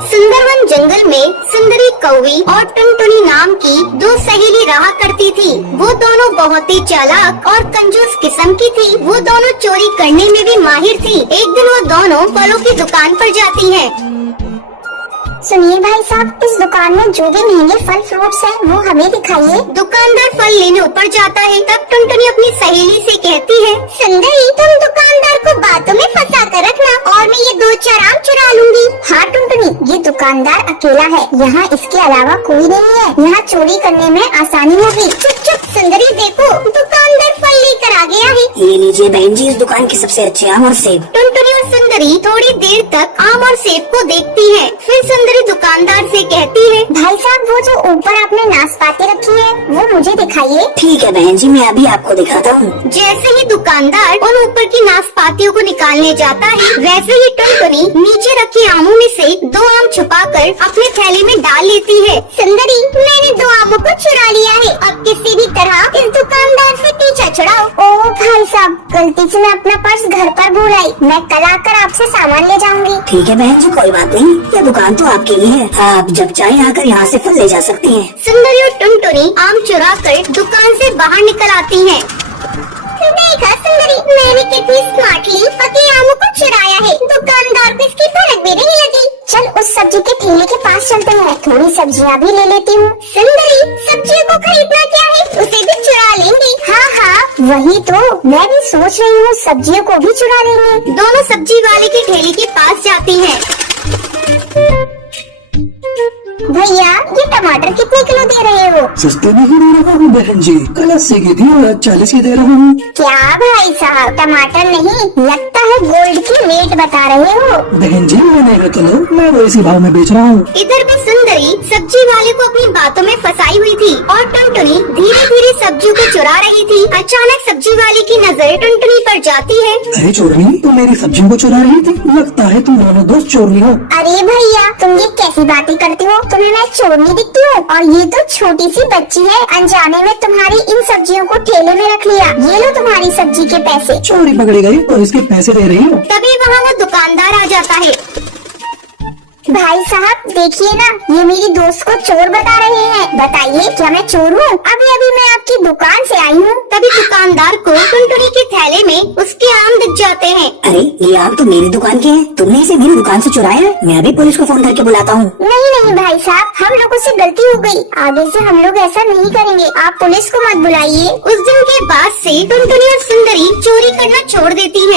सुंदरवन जंगल में सुंदरी कौवी और टुनटुनी नाम की दो सहेली रहा करती थी। वो दोनों बहुत ही चालाक और कंजूस किस्म की थी। वो दोनों चोरी करने में भी माहिर थी। एक दिन वो दोनों फलों की दुकान पर जाती हैं। सुनिए भाई साहब, इस दुकान में जो भी महंगे फल फ्रूट्स हैं वो हमें दिखाइए। दुकानदार फल लेने ऊपर जाता है। तब टुनटुनी अपनी सहेली से कहती है, सुंदरी, तुम दुकानदार को बातों में फंसा कर रखना और मैं ये 2-4 आम चुरा लूंगी। हाँ टुनटुनी, ये दुकानदार अकेला है, यहाँ इसके अलावा कोई नहीं है। यहाँ चोरी करने में आसानी होगी। चुप चुप सुंदरी, देखो दुकानदार फल लेकर आ गया है। ये लीजिए बहन जी, इस दुकान के सबसे अच्छे आम और सेब। टुनटुनी और सुंदरी थोड़ी देर तक आम और सेब को देखती है। फिर सुंदरी दुकानदार से कहती है, भाई साहब, वो जो ऊपर आपने नाशपाती रखी है वो मुझे दिखाइए। ठीक है बहन जी, मैं अभी आपको दिखाता हूँ। जैसे ही दुकानदार उन ऊपर की नाशपातियों को निकालने जाता है, वैसे ही टुनटुनी नीचे रखे आमों में से 2 आम छुपाकर अपने थैली में डाल लेती है। सुंदरी, मैंने 2 आमों को चुरा लिया है। अब किसी भी तरह इस दुकानदार से पीछा छुड़ाओ। ओ भाई साहब, गलती से मैं अपना पर्स घर पर भूल आई। मैं कल आकर आपसे सामान ले जाऊंगी। ठीक है बहन जी, कोई बात नहीं, ये दुकान तो आपके लिए है। आप जब चाहे आकर यहाँ से फल ले जा सकती हैं। सुंदरी और टुनटुनी आम चुरा कर दुकान से बाहर निकल आती हैं। देखा सुंदरी, मैंने कितनी स्मार्टली पके आमों को चुराया है। दुकानदार को इसकी भनक भी नहीं लगी। चल उस सब्जी के ठेले के पास चलते हैं, थोड़ी सब्जियाँ भी ले लेती हूँ। सुंदरी, सब्जियों को खरीदना क्या है, उसे भी चुरा लेंगे। हाँ हाँ, वही तो मैं भी सोच रही हूँ, सब्जियों को भी चुरा लेंगे। दोनों सब्जी वाले के ठेले के पास जाती हैं। भैया, ये टमाटर कितने किलो दे रहे हो? सस्ते में ही दे रहा हूँ बहन जी, कल 80 की थी और आज 40 की दे रहा हूँ। क्या भाई साहब, टमाटर नहीं, लगता है गोल्ड की रेट बता रहे हो। बहन जी, मैंने तो लो, मैं वो इसी भाव में बेच रहा हूँ। इधर भी सुंदरी सब्जी वाले को अपनी बातों में फंसाई हुई थी और टुनटुनी धीरे धीरे सब्जियों को चुरा रही थी। अचानक सब्जी वाले की नजर टुनटुनी पर जाती है। अरे चोरनी, तुम मेरी सब्जियों को चुरा रही थी, लगता है तुम दोनों दोस्त चोरनी हो। अरे भैया, तुम ये कैसी बातें करती हो? तुम्हें मैं चोरनी दिखती हूँ? और ये तो छोटी सी बच्ची है, अनजाने में तुम्हारी इन सब्जियों को ठेले में रख लिया। ये लो तुम्हारी सब्जी के पैसे। चोरी पकड़ी गई तो इसके पैसे दे रही हो। तभी वहाँ वो दुकानदार आ जाता है। भाई साहब देखिए ना, ये मेरी दोस्त को चोर बता रहे हैं। बताइए, क्या मैं चोर हूँ? अभी अभी मैं आपकी दुकान से आई हूँ। तभी दुकानदार को टुनटुनी के थैले में उसके आम दिख जाते हैं। अरे ये आम तो मेरी दुकान के हैं, तुमने इसे मेरी दुकान से चुराया है। मैं अभी पुलिस को फोन करके बुलाता हूँ। नहीं नहीं भाई साहब, हम लोगों से गलती हो गई, आगे से हम लोग ऐसा नहीं करेंगे। आप पुलिस को मत बुलाइए। उस दिन के बाद से टुनटुनी और सुंदरी चोरी करना छोड़ देती है।